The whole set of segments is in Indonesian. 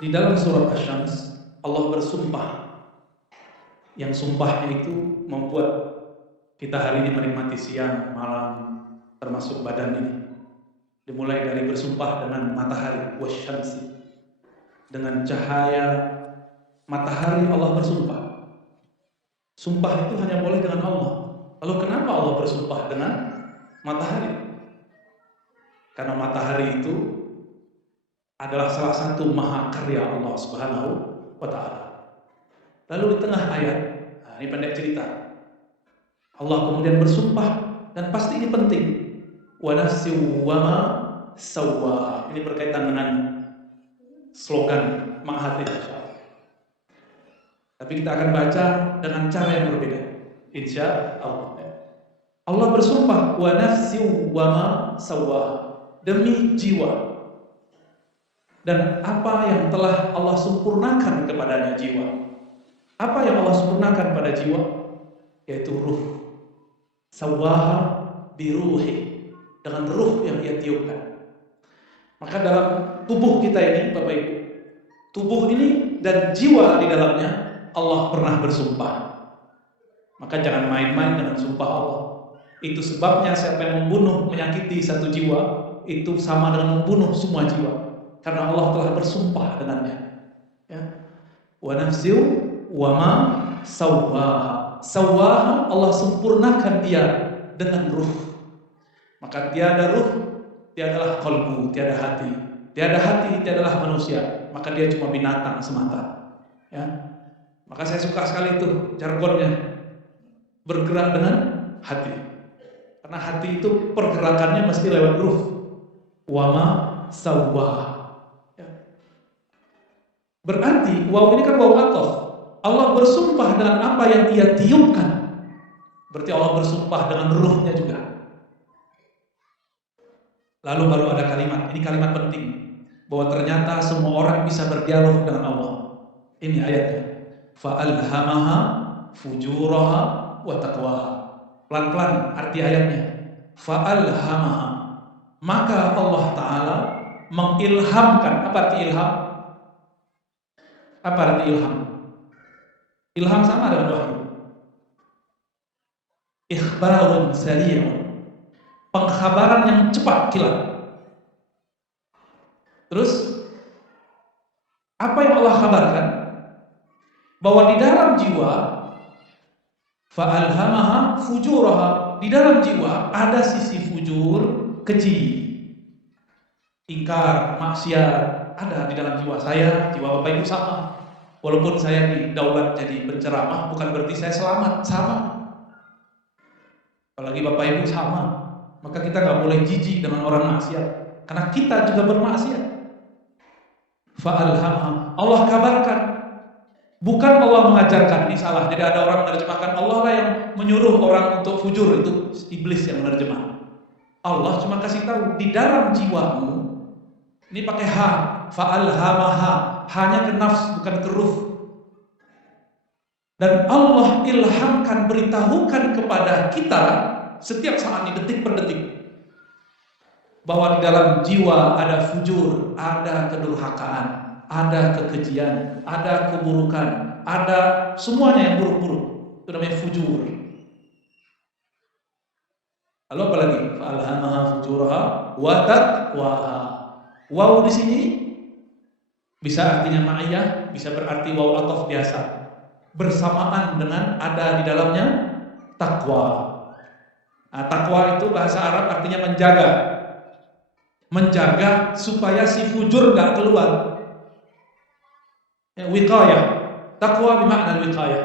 Di dalam surat Asy-Syams Allah bersumpah, yang sumpahnya itu membuat kita hari ini menikmati siang, malam, termasuk badan ini. Dimulai dari bersumpah dengan matahari, wasyamsi, dengan cahaya matahari Allah bersumpah. Sumpah itu hanya boleh dengan Allah. Lalu kenapa Allah bersumpah dengan matahari? Karena matahari itu adalah salah satu mahakarya Allah Subhanahu wa ta'ala. Lalu di tengah ayat, nah ini pendek cerita, Allah kemudian bersumpah, dan pasti ini penting, wa nafsin wa ma sawwaha. Ini berkaitan dengan slogan Ma'had insyaallah. Tapi kita akan baca dengan cara yang berbeda, insya Allah. Allah bersumpah, wa nafsin wa ma sawwaha, demi jiwa dan apa yang telah Allah sempurnakan kepadanya jiwa. Apa yang Allah sempurnakan pada jiwa? Yaitu ruh. Sawwaha biruhi, dengan ruh yang ia tiupkan. Maka dalam tubuh kita ini, Bapak Ibu, tubuh ini dan jiwa di dalamnya Allah pernah bersumpah. Maka jangan main-main dengan sumpah Allah. Itu sebabnya siapa yang membunuh, menyakiti satu jiwa, itu sama dengan membunuh semua jiwa. Karena Allah telah bersumpah dengannya. Ya. Wa nafsiu wa ma sawwaha. Sawwaha, Allah sempurnakan dia dengan ruh. Maka tiada ruh, tiadalah qalbu, tiada hati. Tiada hati, tiadalah manusia. Maka dia cuma binatang semata. Ya. Maka saya suka sekali itu jargonnya, bergerak dengan hati. Karena hati itu pergerakannya mesti lewat ruh. Wa ma sawwaha. Berarti waw ini kan waw ataf. Allah bersumpah dengan apa yang ia tiupkan. Berarti Allah bersumpah dengan ruhnya juga. Lalu baru ada kalimat, ini kalimat penting, bahwa ternyata semua orang bisa berdialog dengan Allah. Ini ayatnya. Fa'alhamaha fujuraha wa taqwaha. Pelan-pelan arti ayatnya. Fa'alhamaha, maka Allah Ta'ala mengilhamkan. Apa arti ilham? Apa arti ilham? Ilham sama dengan wahyu. Ikhbarun sari'un, pengkhabaran yang cepat kilat. Terus apa yang Allah kabarkan? Bahwa di dalam jiwa, fa'alhamaha fujuraha, di dalam jiwa ada sisi fujur, keji, ingkar, maksiat, ada di dalam jiwa saya. Jiwa Bapak Ibu sama. Walaupun saya didaulat jadi penceramah, bukan berarti saya selamat, sama. Apalagi Bapak Ibu sama. Maka kita nggak boleh jijik dengan orang maksiat, karena kita juga bermaksiat. Fa'alhamha, Allah kabarkan. Bukan Allah mengajarkan, ini salah. Jadi ada orang menerjemahkan Allah lah yang menyuruh orang untuk fujur, itu iblis yang menerjemah. Allah cuma kasih tahu di dalam jiwamu. Ini pakai ha, fa'alhamaha, hanya ke nafs, bukan ke ruh. Dan Allah ilhamkan, beritahukan kepada kita setiap saat ini, detik per detik, bahwa di dalam jiwa ada fujur, ada kedurhakaan, ada kekejian, ada keburukan, ada semuanya yang buruk-buruk. Itu namanya fujur. Lalu apa lagi? Fa'alhamaha fujuraha wa taqwaha. Waw di sini bisa artinya ma'iyah, bisa berarti waw ataf biasa, bersamaan dengan ada di dalamnya takwa. Nah, takwa itu bahasa Arab artinya menjaga, menjaga supaya si fujur nggak keluar. Ya, wiqayah, takwa bermakna wiqayah,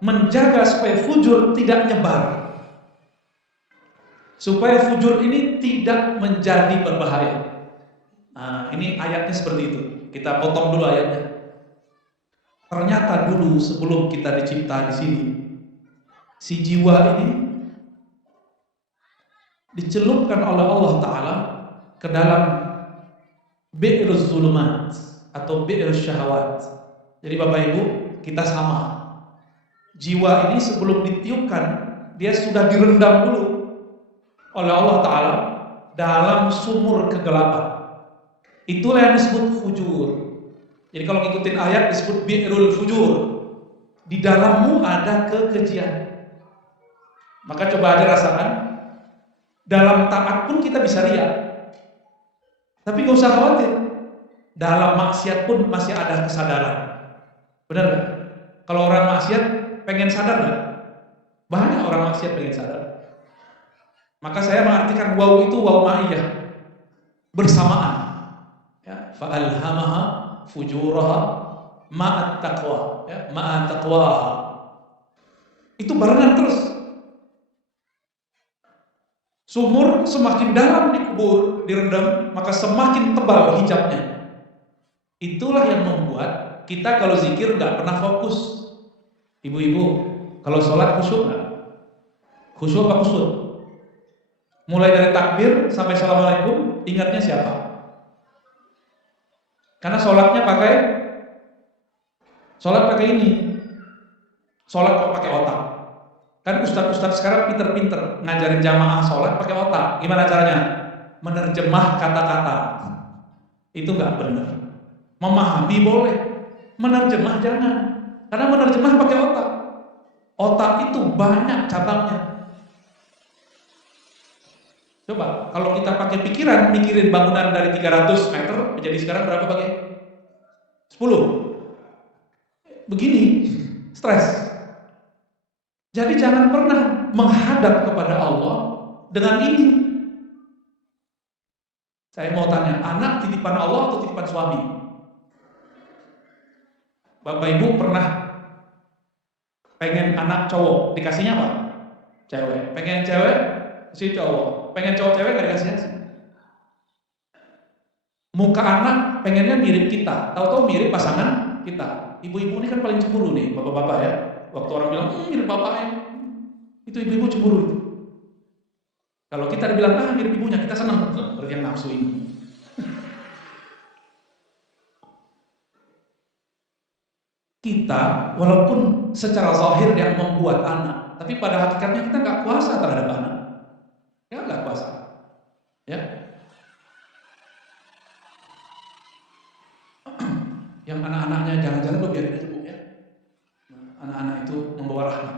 menjaga supaya fujur tidak nyebar, supaya fujur ini tidak menjadi berbahaya. Nah, ini ayatnya seperti itu. Kita potong dulu ayatnya. Ternyata dulu sebelum kita dicipta di sini, si jiwa ini dicelupkan oleh Allah Ta'ala ke dalam bi'ruz zulumat atau bi'ruz syahwat. Jadi Bapak Ibu, kita sama. Jiwa ini sebelum ditiupkan, dia sudah direndam dulu oleh Allah Ta'ala dalam sumur kegelapan. Itulah yang disebut fujur. Jadi kalau ngikutin ayat disebut bi'rul fujur. Di dalammu ada kekejian. Maka coba aja rasakan. Dalam taat pun kita bisa riya. Tapi gak usah khawatir. Dalam maksiat pun masih ada kesadaran. Benar gak? Kalau orang maksiat pengen sadar gak? Banyak orang maksiat pengen sadar. Maka saya mengartikan waw itu waw ma'iyah, bersamaan. Ya, fa'alhamaha fujuraha ma'at taqwa, ya, ma'at taqwaha. Itu barengan terus. Sumur semakin dalam dikubur, direndam, maka semakin tebal hijabnya. Itulah yang membuat kita kalau zikir nggak pernah fokus. Ibu-ibu, kalau sholat khusyuk nggak? Khusyuk apa khusyuk? Mulai dari takbir sampai assalamualaikum, ingatnya siapa? Karena sholat pakai ini. Sholat kok pakai otak? Kan ustadz sekarang pinter-pinter ngajarin jamaah sholat pakai otak. Gimana caranya? Menerjemah kata-kata. Itu nggak benar. Memahami boleh, menerjemah jangan. Karena menerjemah pakai otak. Otak itu banyak cabangnya. Coba, kalau kita pakai pikiran, mikirin bangunan dari 300 meter, menjadi sekarang berapa pakai? 10. Begini, stres. Jadi jangan pernah menghadap kepada Allah dengan ini. Saya mau tanya, anak titipan Allah atau titipan suami? Bapak Ibu pernah pengen anak cowok, dikasihnya apa? Cewek. Pengen cewek, kasih cowok. Pengen cowok cewek gak dikasih. Muka anak pengennya mirip kita, tahu-tahu mirip pasangan kita. Ibu-ibu ini kan paling cemburu nih, bapak-bapak ya. Waktu orang bilang mirip bapaknya, itu ibu-ibu cemburu. Kalau kita dibilang mirip ibunya, kita senang. Berarti yang nafsu ini. Kita walaupun secara zahir yang membuat anak, tapi pada hakikatnya kita nggak kuasa terhadap anak. Ya nggak kuasa. Ya. Yang anak-anaknya jangan-jangan lo biarin aja Bu ya. Anak-anak itu membawa rahmat.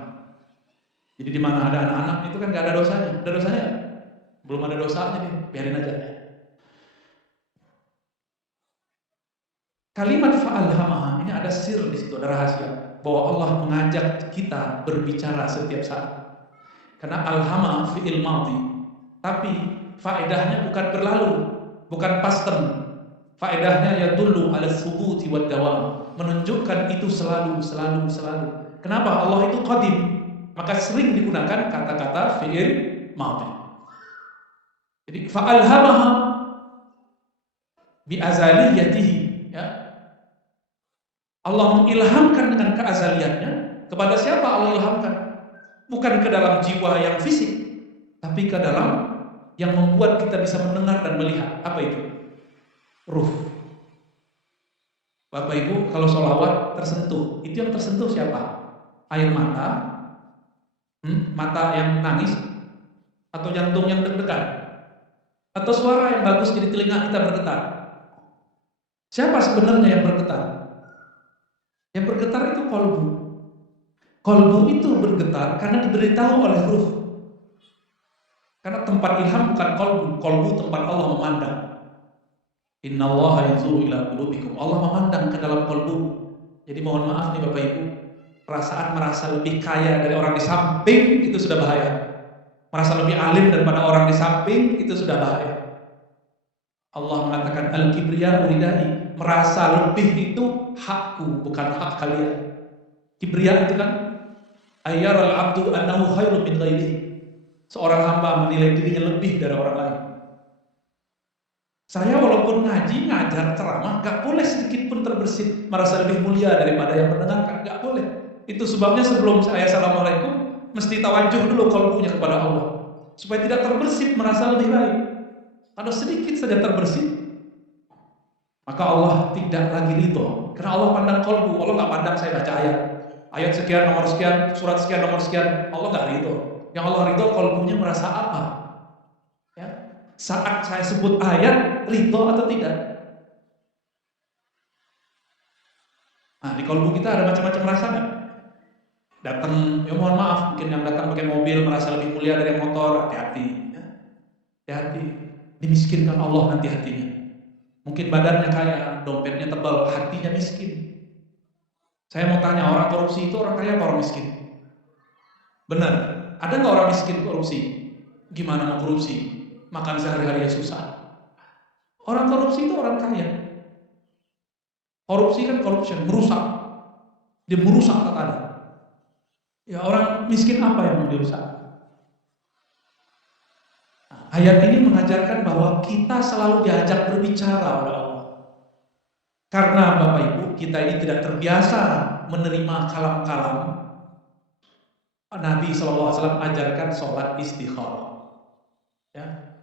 Jadi di mana ada anak-anak itu kan nggak ada dosanya. Ada dosanya? Belum ada dosanya nih, biarin aja. Kalimat fa'alhamaha ini ada sir di situ, ada rahasia bahwa Allah mengajak kita berbicara setiap saat. Karena alhama fi'il madhi, tapi faedahnya bukan berlalu, bukan past tense. Faedahnya yadullu ala thubuti wad dawam, menunjukkan itu selalu. Kenapa? Allah itu qadim, maka sering digunakan kata-kata fi'il madhi. Jadi fa'alhamaha bi azaliyatihi, ya. Allah mengilhamkan dengan keazaliannya. Kepada siapa Allah ilhamkan? Bukan ke dalam jiwa yang fisik, tapi ke dalam yang membuat kita bisa mendengar dan melihat. Apa itu? Ruh. Bapak Ibu kalau sholawat tersentuh, itu yang tersentuh siapa? Air mata, mata yang nangis, atau jantung yang deg-degan, atau suara yang bagus jadi telinga kita bergetar. Siapa sebenarnya yang bergetar? Yang bergetar itu kolbu. Kolbu itu bergetar karena diberitahu oleh ruh. Karena tempat ilham bukan kolbu, kolbu tempat Allah memandang. Innallaha yanzuru ila qulubikum. Allah memandang ke dalam kolbu. Jadi mohon maaf nih Bapak Ibu, perasaan merasa lebih kaya dari orang di samping itu sudah bahaya. Merasa lebih alim daripada orang di samping itu sudah bahaya. Allah mengatakan al-kibriya uridai, merasa lebih itu hakku, bukan hak kalian. Kibriya itu kan ayyaral abdu annahu khairun min ghairihi. Seorang hamba menilai dirinya lebih dari orang lain. Saya walaupun ngaji, ngajar, ceramah, gak boleh sedikit pun terbersit merasa lebih mulia daripada yang mendengarkan, gak boleh. Itu sebabnya sebelum saya assalamualaikum mesti tawajuh dulu qalbunya kepada Allah, supaya tidak terbersit merasa lebih baik. Kalau sedikit saja terbersit, maka Allah tidak lagi ridho. Karena Allah pandang qalbu, Allah gak pandang saya baca ayat sekian, nomor sekian, surat sekian, nomor sekian. Allah gak ridho. Yang Allah ridho qalbunya merasa apa? Ya. Saat saya sebut ayat, ridho atau tidak? Nah, di kolbu kita ada macam-macam rasa nggak? Datang, ya mohon maaf, mungkin yang datang pakai mobil merasa lebih mulia dari yang motor, hati-hati. Ya. Hati-hati. Dimiskinkan Allah nanti hatinya. Mungkin badannya kaya, dompetnya tebal, hatinya miskin. Saya mau tanya, orang korupsi itu orang kaya apa orang miskin? Benar. Ada nggak orang miskin korupsi? Gimana mau korupsi? Makan sehari-hari susah. Orang korupsi itu orang kaya. Korupsi kan corruption, merusak. Dia merusak tatanan. Ya orang miskin apa yang mau dirusak? Nah, ayat ini mengajarkan bahwa kita selalu diajak berbicara oleh Allah. Karena Bapak Ibu, kita ini tidak terbiasa menerima kalam-kalam. Nabi SAW ajarkan sholat istikharah. Ya.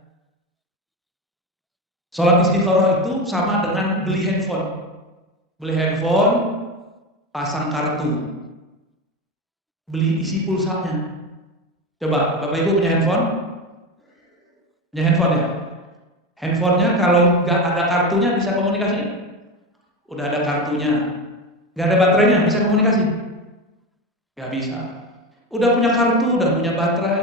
Sholat istikharah itu sama dengan beli handphone. Beli handphone, pasang kartu, beli isi pulsanya. Coba, Bapak Ibu punya handphone? Punya handphone ya? Handphonenya kalau nggak ada kartunya bisa komunikasi? Udah ada kartunya, nggak ada baterainya bisa komunikasi? Nggak bisa. Udah punya kartu, udah punya baterai,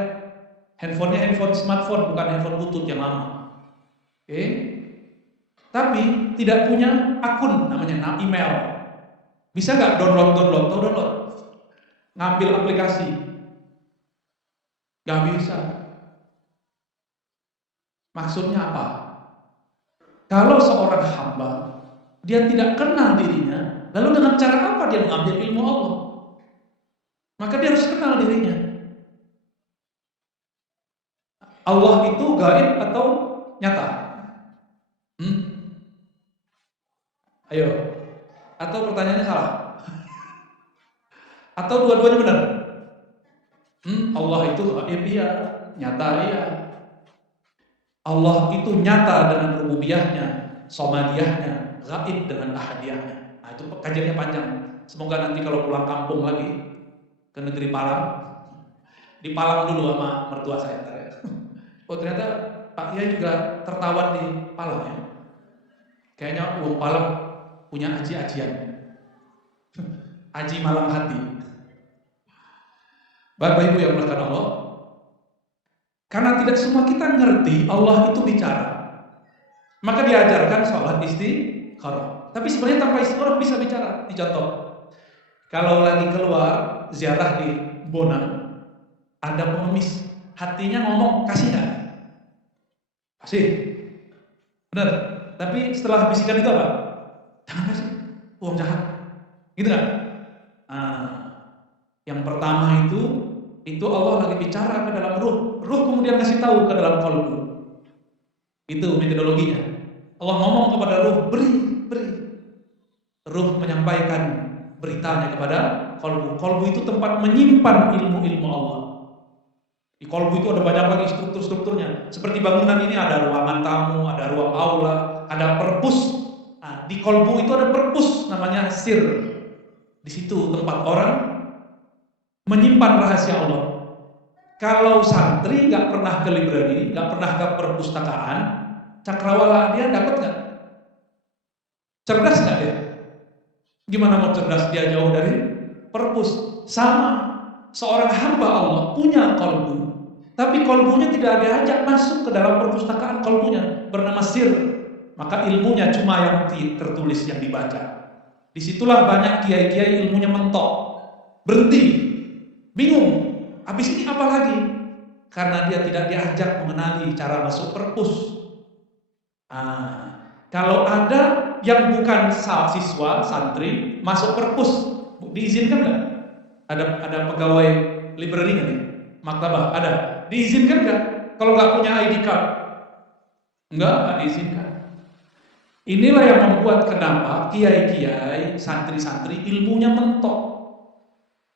handphonenya handphone smartphone, bukan handphone butut yang lama. Oke? Tapi tidak punya akun, namanya email. Bisa nggak download? Ngambil aplikasi? Nggak bisa. Maksudnya apa? Kalau seorang hamba, dia tidak kenal dirinya, lalu dengan cara apa dia mengambil ilmu Allah? Maka dia harus kenal dirinya. Allah itu gaib atau nyata? Ayo. Atau pertanyaannya salah? Atau dua-duanya benar? Allah itu gaib iya, nyata iya. Allah itu nyata dengan rububiyahnya, somadiyahnya, gaib dengan ahadiyahnya. Nah itu kajiannya panjang. Semoga nanti kalau pulang kampung lagi ke negeri Palang, di Palang dulu sama mertua saya. Oh ternyata Pak Kiai juga tertawan di Palang ya. Kayaknya uang Palang punya aji-ajian. Aji Malang Hati. Bapak Ibu yang melakukan Allah, karena tidak semua kita ngerti Allah itu bicara, maka diajarkan sholat istikharah. Tapi sebenarnya tanpa istikharah bisa bicara. Dicontoh, kalau lagi keluar ziarah di Bonang, ada pengemis, hatinya ngomong kasih nggak? Kasih, benar. Tapi setelah bisikan itu apa? Jangan kasih, uang jahat, gitu nggak? Nah, yang pertama itu Allah lagi bicara ke dalam ruh kemudian kasih tahu ke dalam qalbu. Itu metodologinya. Allah ngomong kepada ruh, beri. Ruh menyampaikan beritanya kepada qalbu. Qalbu itu tempat menyimpan ilmu-ilmu Allah. Di qalbu itu ada banyak lagi struktur-strukturnya. Seperti bangunan ini ada ruangan tamu, ada ruang aula, ada perpus. Nah, di qalbu itu ada perpus namanya sir. Di situ tempat orang menyimpan rahasia Allah. Kalau santri nggak pernah ke library, nggak pernah ke perpustakaan, cakrawala dia dapat nggak? Cerdas nggak dia? Gimana mau cerdas dia jauh dari perpus? Sama, seorang hamba Allah punya qalbu, tapi qalbunya tidak diajak masuk ke dalam perpustakaan qalbunya bernama sir. Maka ilmunya cuma yang tertulis, yang dibaca. Disitulah banyak kiai-kiai ilmunya mentok, berhenti, bingung. Habis ini apa lagi? Karena dia tidak diajak mengenali cara masuk perpus. Kalau ada yang bukan siswa, santri, masuk perpus, diizinkan nggak? Ada pegawai library nggak nih? Maktabah, ada. Diizinkan nggak? Kalau nggak punya ID card? Nggak diizinkan. Inilah yang membuat kenapa kiai-kiai, santri-santri ilmunya mentok.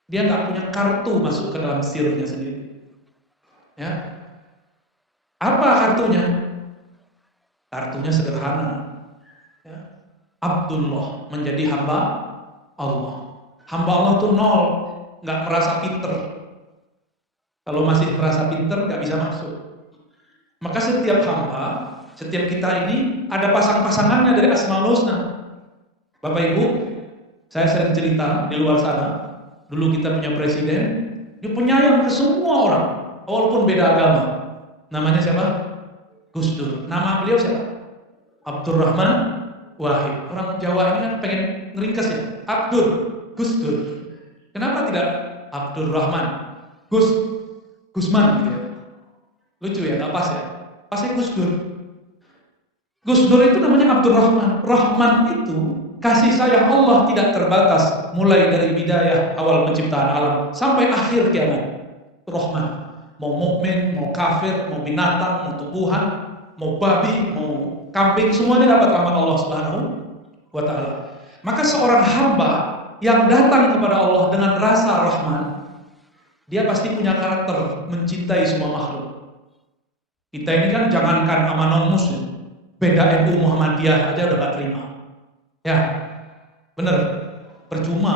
Dia nggak punya kartu masuk ke dalam sirnya sendiri. Ya, apa kartunya? Kartunya sederhana. Ya. Abdullah, menjadi hamba Allah. Hamba Allah tuh nol, nggak merasa pinter. Kalau masih merasa pinter, nggak bisa masuk. Maka setiap hamba, setiap kita ini ada pasang-pasangannya dari Asmaul Husna. Bapak Ibu, Saya sering cerita di luar sana, dulu kita punya presiden, dia penyayang ke semua orang, walaupun beda agama. Namanya siapa? Gus Dur. Nama beliau siapa? Abdurrahman Wahid. Orang Jawa ini kan pengen ngeringkas ya. Abdur, Gus Dur. Kenapa tidak Abdurrahman? Gusman gitu ya. Lucu ya, nggak pas ya. Pasnya Gus Dur. Gus Dur itu namanya Abdurrahman. Rahman itu kasih sayang Allah tidak terbatas, mulai dari bidayah awal penciptaan alam sampai akhir kiamat. Rahman. Mau mukmin, mau kafir, mau binatang, mau tumbuhan, mau babi, mau kambing, semuanya dapat rahmat Allah Subhanahu wa taala. Maka seorang hamba yang datang kepada Allah dengan rasa rahman, dia pasti punya karakter mencintai semua makhluk. Kita ini kan jangankan sama non muslim, beda NU Muhammadiyah aja udah gak terima. Ya, bener, percuma.